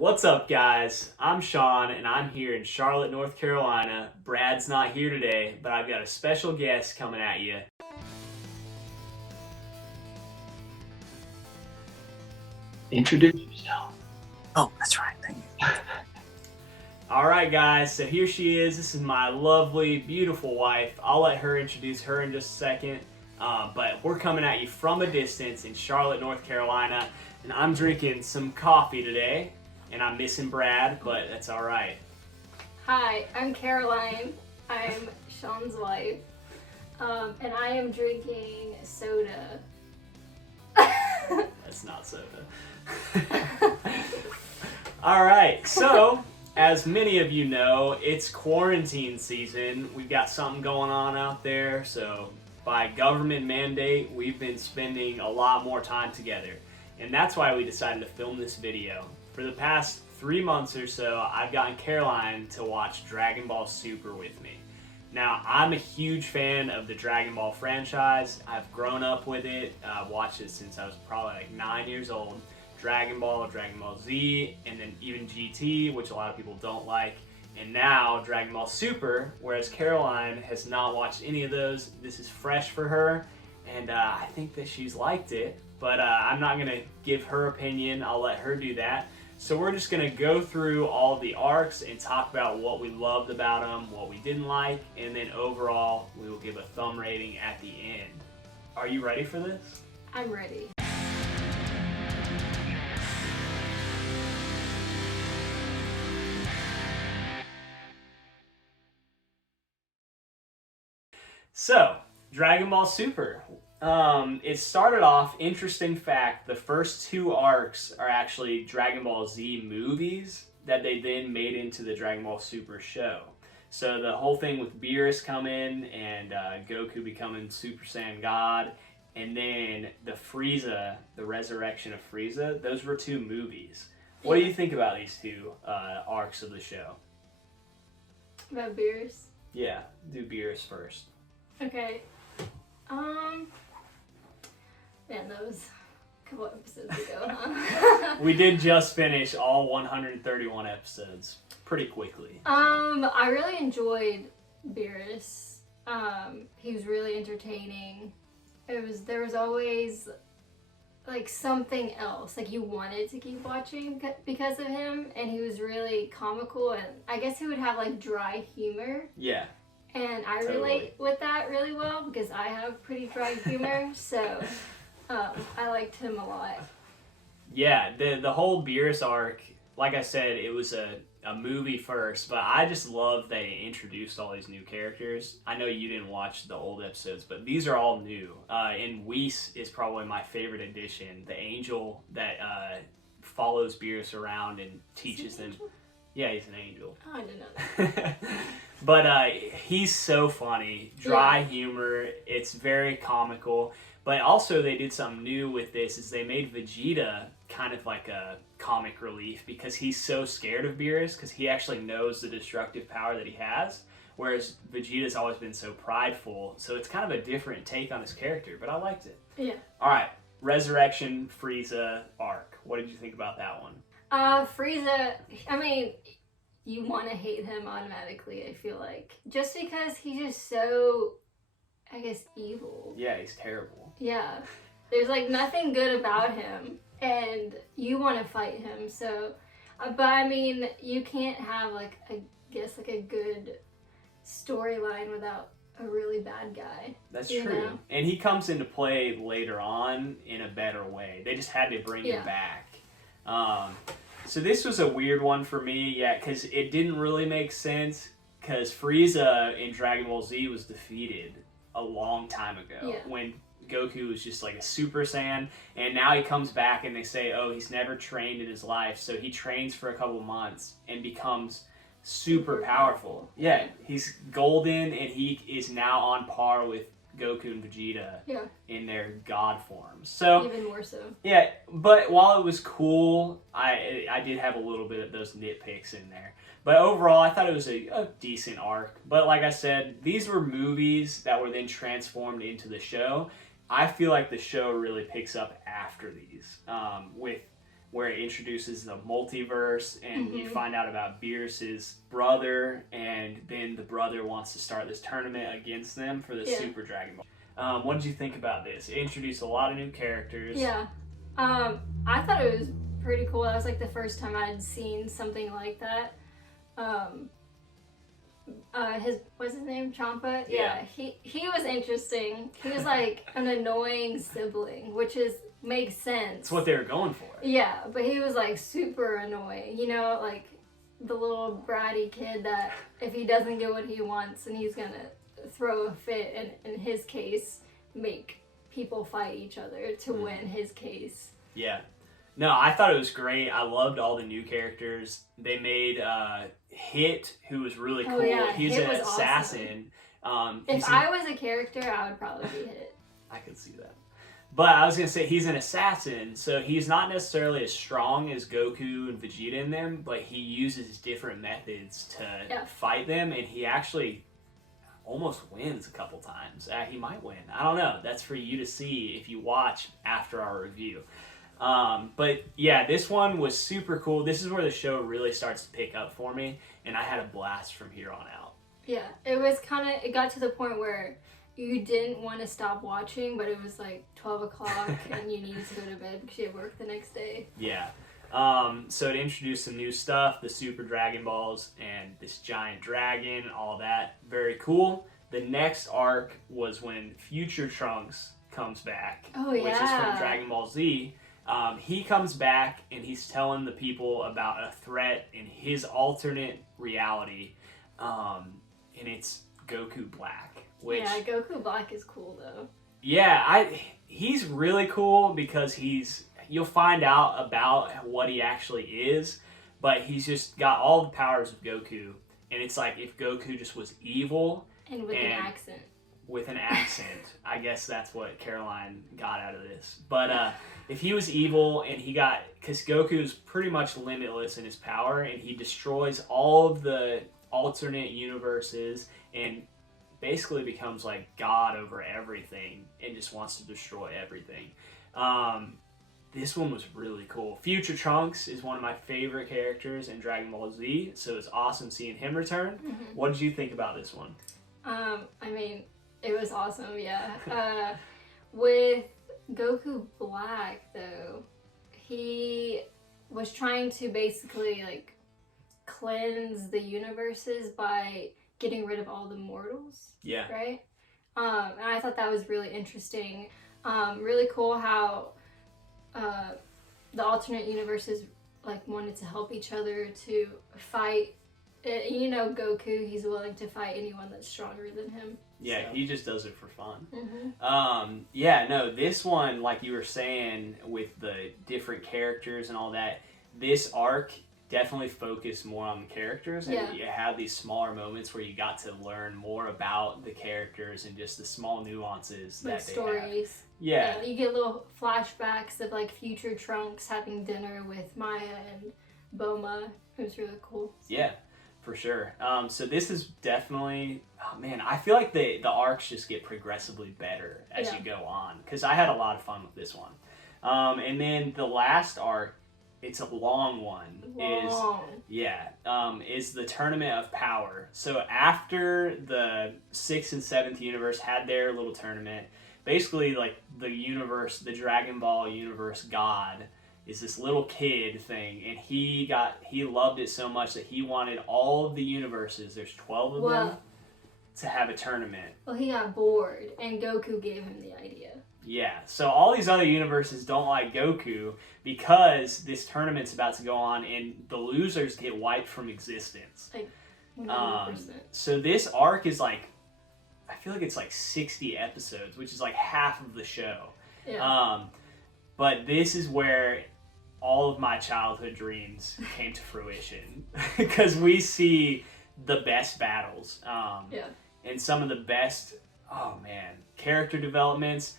What's up, guys? I'm Sean, and I'm here in Charlotte, North Carolina. Brad's not here today, but I've got a special guest coming at you. Introduce yourself. Oh, that's right. Thank you. All right, guys, so here she is. This is my lovely, beautiful wife. I'll let her introduce her in just a second, but we're coming at you from a distance in Charlotte, North Carolina, and I'm drinking some coffee today, and I'm missing Brad, but that's all right. Hi, I'm Caroline. I'm Sean's wife, and I am drinking soda. That's not soda. All right, so as many of you know, it's quarantine season. We've got something going on out there, so by government mandate, we've been spending a lot more time together. And that's why we decided to film this video. For the past 3 months or so, I've gotten Caroline to watch Dragon Ball Super with me. Now, I'm a huge fan of the Dragon Ball franchise. I've grown up with it. I've watched it since I was probably like 9 years old. Dragon Ball Z, and then even GT, which a lot of people don't like. And now Dragon Ball Super, whereas Caroline has not watched any of those. This is fresh for her, and I think that she's liked it. But I'm not going to give her opinion. I'll let her do that. So we're just going to go through all the arcs and talk about what we loved about them, what we didn't like, and then overall we will give a thumb rating at the end. Are you ready for this? I'm ready. So, Dragon Ball Super. It started off, interesting fact, the first 2 arcs are actually Dragon Ball Z movies that they then made into the Dragon Ball Super show. So the whole thing with Beerus coming and Goku becoming Super Saiyan God, and then the Frieza, the resurrection of Frieza, those were 2 movies. What do you think about these 2 arcs of the show? About beers? Yeah, do Beerus first. Okay. Man, that was a couple episodes ago, huh? We did just finish all 131 episodes pretty quickly. I really enjoyed Beerus. He was really entertaining. There was always like something else, like you wanted to keep watching because of him, and he was really comical, and I guess he would have like dry humor. Yeah. And I Totally. relate with that really well because I have pretty dry humor, so I liked him a lot. Yeah, the whole Beerus arc, like I said, it was a movie first, but I just love that they introduced all these new characters. I know you didn't watch the old episodes, but these are all new. And Whis is probably my favorite addition, the angel that follows Beerus around and teaches them. Angel? Yeah, he's an angel. Oh, I didn't know that. But he's so funny. Dry humor. It's very comical. But also they did something new with this is they made Vegeta kind of like a comic relief because he's so scared of Beerus because he actually knows the destructive power that he has. Whereas Vegeta's always been so prideful. So it's kind of a different take on his character, but I liked it. Yeah. All right. Resurrection Frieza arc. What did you think about that one? Frieza, I mean, you want to hate him automatically, I feel like. Just because he's just so, I guess, evil. Yeah, he's terrible. Yeah. There's like nothing good about him, and you want to fight him, so. But I mean, you can't have like, I guess, like a good storyline without a really bad guy. That's you true. know? And he comes into play later on in a better way. They just had to bring him back. So this was a weird one for me, yeah, because it didn't really make sense, because Frieza in Dragon Ball Z was defeated a long time ago when Goku was just like a Super Saiyan, and now he comes back and they say, oh, he's never trained in his life, so he trains for a couple months and becomes super powerful. Yeah, he's golden, and he is now on par with Goku and Vegeta in their god forms. So even more so. Yeah, but while it was cool, I did have a little bit of those nitpicks in there. But overall, I thought it was a decent arc. But like I said, these were movies that were then transformed into the show. I feel like the show really picks up after these, with where it introduces the multiverse, and you Mhm. find out about Beerus's brother, and then the brother wants to start this tournament against them for the Yeah. Super Dragon Ball. What did you think about this? It introduced a lot of new characters. Yeah. I thought it was pretty cool. That was like the first time I'd seen something like that. What's his name? Champa? Yeah. He was interesting. He was like an annoying sibling, which makes sense. That's what they were going for. Yeah, but he was like super annoying. You know, like the little bratty kid that if he doesn't get what he wants, and he's gonna throw a fit, and in his case, make people fight each other to win his case. Yeah. No, I thought it was great. I loved all the new characters. They made Hit, who was really cool. Oh, yeah, He's Hit an was assassin. If I was a character, I would probably be Hit. I could see that. But I was going to say, he's an assassin, so he's not necessarily as strong as Goku and Vegeta in them, but he uses different methods to fight them, and he actually almost wins a couple times. He might win. I don't know. That's for you to see if you watch after our review. But yeah, this one was super cool. This is where the show really starts to pick up for me, and I had a blast from here on out. Yeah, it got to the point where you didn't want to stop watching, but it was like 12 o'clock and you needed to go to bed because you had work the next day. Yeah. So it introduced some new stuff, the Super Dragon Balls and this giant dragon, all that. Very cool. The next arc was when Future Trunks comes back, which is from Dragon Ball Z. He comes back and he's telling the people about a threat in his alternate reality, and it's Goku Black. Which, yeah, Goku Black is cool though. Yeah, he's really cool because you'll find out about what he actually is, but he's just got all the powers of Goku, and it's like if Goku just was evil and with an accent. With an accent. I guess that's what Caroline got out of this. But if he was evil and because Goku is pretty much limitless in his power, and he destroys all of the alternate universes and basically becomes like God over everything and just wants to destroy everything. This one was really cool. Future Trunks is one of my favorite characters in Dragon Ball Z, so it's awesome seeing him return. Mm-hmm. What did you think about this one? I mean, it was awesome, yeah. With Goku Black, though, he was trying to basically, like, cleanse the universes by getting rid of all the mortals. Yeah. Right? And I thought that was really interesting. Really cool how the alternate universes, like, wanted to help each other to fight. You know, Goku, he's willing to fight anyone that's stronger than him. Yeah, so. He just does it for fun. Mm-hmm. Yeah, no, this one, like you were saying, with the different characters and all that, this arc definitely focused more on the characters, and you had these smaller moments where you got to learn more about the characters and just the small nuances like that they stories. have. Yeah. You get little flashbacks of like future Trunks having dinner with Maya and Boma. It was really cool. Yeah, for sure. So this is definitely, oh man, I feel like the arcs just get progressively better as you go on, because I had a lot of fun with this one. And then the last arc, it's a long one. Is the Tournament of Power. So after the 6th and 7th universe had their little tournament, basically like the universe, the Dragon Ball universe god is this little kid thing, and he loved it so much that he wanted all of the universes, there's 12 of them, to have a tournament. Well, he got bored, and Goku gave him the idea. Yeah, so all these other universes don't like Goku because this tournament's about to go on and the losers get wiped from existence. Like 90%. So this arc is like, I feel like it's like 60 episodes, which is like half of the show. Yeah. But this is where all of my childhood dreams came to fruition because we see the best battles. And some of the best, character developments.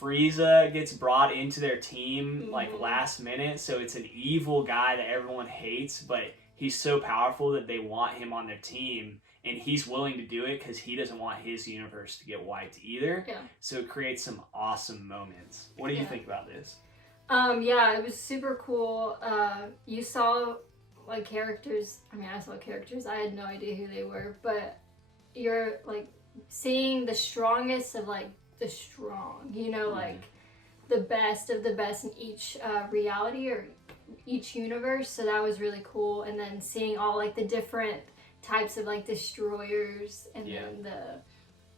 Frieza gets brought into their team like last minute, so it's an evil guy that everyone hates, but he's so powerful that they want him on their team, and he's willing to do it because he doesn't want his universe to get wiped either. Yeah. So it creates some awesome moments. What do you think about this? Yeah, it was super cool. You saw like characters. I mean, I saw characters. I had no idea who they were, but you're like seeing the strongest of like the strong. You know, like the best of the best in each reality or each universe. So that was really cool. And then seeing all like the different types of like destroyers, and then the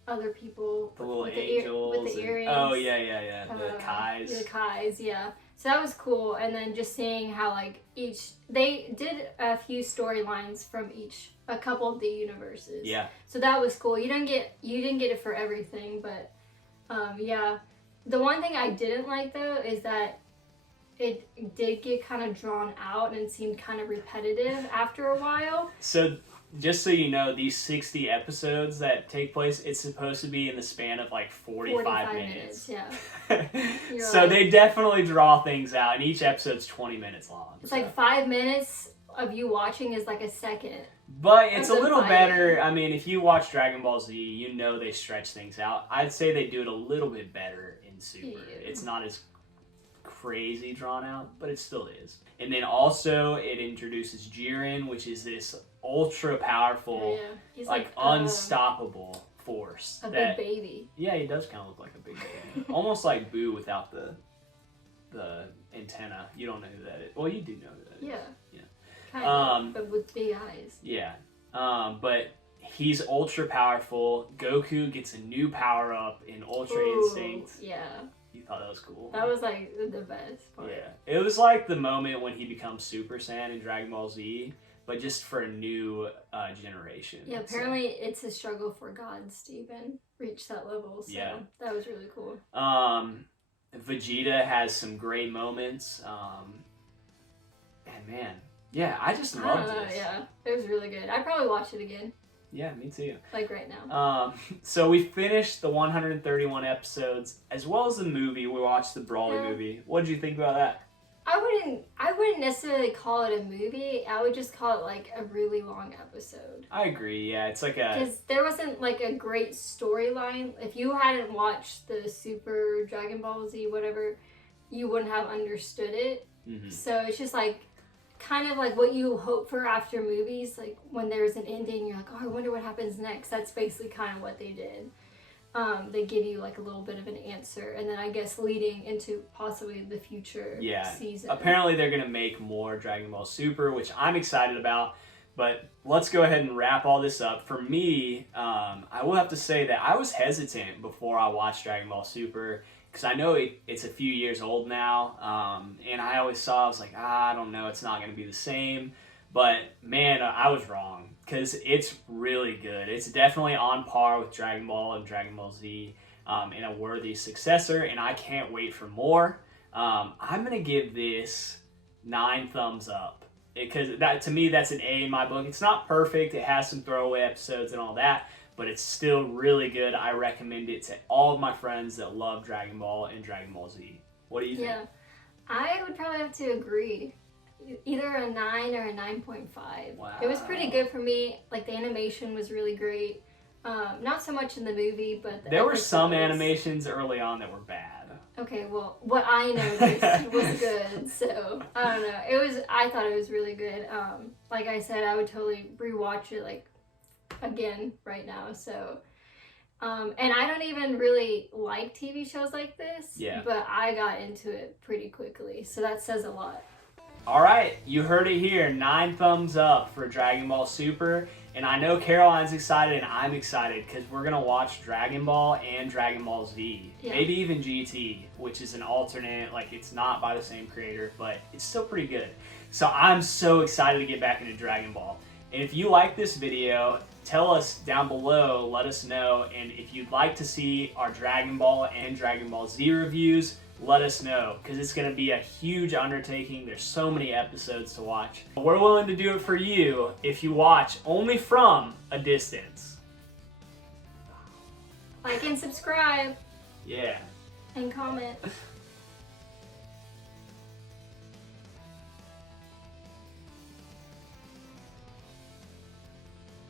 other people, the little with angels with the earrings. Oh yeah, the Kais. The Kais, yeah. So that was cool. And then just seeing how like they did a few storylines from a couple of the universes. Yeah. So that was cool. You didn't get it for everything, but yeah. The one thing I didn't like though is that it did get kind of drawn out and seemed kind of repetitive after a while. So just so you know, these 60 episodes that take place, it's supposed to be in the span of like 45 minutes. Yeah. So right. they definitely draw things out, and each episode's 20 minutes long. It's like 5 minutes of you watching is like a second. But it's a them little fighting. better. I mean, if you watch Dragon Ball Z, you know they stretch things out. I'd say they do it a little bit better in Super. Yeah. It's not as crazy drawn out, but it still is. And then also it introduces Jiren, which is this ultra powerful, He's like unstoppable force. A big baby. Yeah, he does kind of look like a big baby. Almost like Boo without the antenna. You don't know who that is. Well, you do know who that is. Yeah. Yeah. Kind of, but with big eyes. Yeah. But he's ultra powerful. Goku gets a new power up in Ultra Instinct. Yeah. You thought that was cool. That was like the best part. Yeah. It was like the moment when he becomes Super Saiyan in Dragon Ball Z, but just for a new generation. Yeah, apparently it's a struggle for gods to even reach that level. So that was really cool. Vegeta has some great moments. And man, yeah, I just loved this. Yeah, it was really good. I'd probably watch it again. Yeah, me too. Like right now. So we finished the 131 episodes as well as the movie. We watched the Brawly movie. What did you think about that? I wouldn't necessarily call it a movie. I would just call it like a really long episode. I agree. Yeah, it's like a because there wasn't like a great storyline. If you hadn't watched the Super Dragon Ball Z whatever, you wouldn't have understood it. Mm-hmm. So it's just like kind of like what you hope for after movies, like when there's an ending, you're like, oh, I wonder what happens next. That's basically kind of what they did. They give you like a little bit of an answer, and then I guess leading into possibly the future season. Apparently they're gonna make more Dragon Ball Super, which I'm excited about. But let's go ahead and wrap all this up. For me, I will have to say that I was hesitant before I watched Dragon Ball Super, because I know it's a few years old now, and I always saw, I was like, I don't know, it's not going to be the same. But man, I was wrong, because it's really good. It's definitely on par with Dragon Ball and Dragon Ball Z, and a worthy successor, and I can't wait for more. I'm going to give this 9 thumbs up, because that, to me, that's an A in my book. It's not perfect. It has some throwaway episodes and all that, but it's still really good. I recommend it to all of my friends that love Dragon Ball and Dragon Ball Z. What do you think? Yeah, I would probably have to agree. Either a 9 or a 9.5. Wow. It was pretty good for me. Like the animation was really great. Not so much in the movie, but there were some animations early on that were bad. Okay, well, what I noticed was good. So I don't know. I thought it was really good. Like I said, I would totally rewatch it like again right now. So. And I don't even really like TV shows like this, but I got into it pretty quickly, so that says a lot. Alright, you heard it here, 9 thumbs up for Dragon Ball Super, and I know Caroline's excited and I'm excited because we're going to watch Dragon Ball and Dragon Ball Z, maybe even GT, which is an alternate, like it's not by the same creator, but it's still pretty good. So I'm so excited to get back into Dragon Ball. And if you like this video, tell us down below, let us know, and if you'd like to see our Dragon Ball and Dragon Ball Z reviews, let us know, because it's going to be a huge undertaking. There's so many episodes to watch. We're willing to do it for you if you watch only from a distance. Like and subscribe. Yeah. And comment.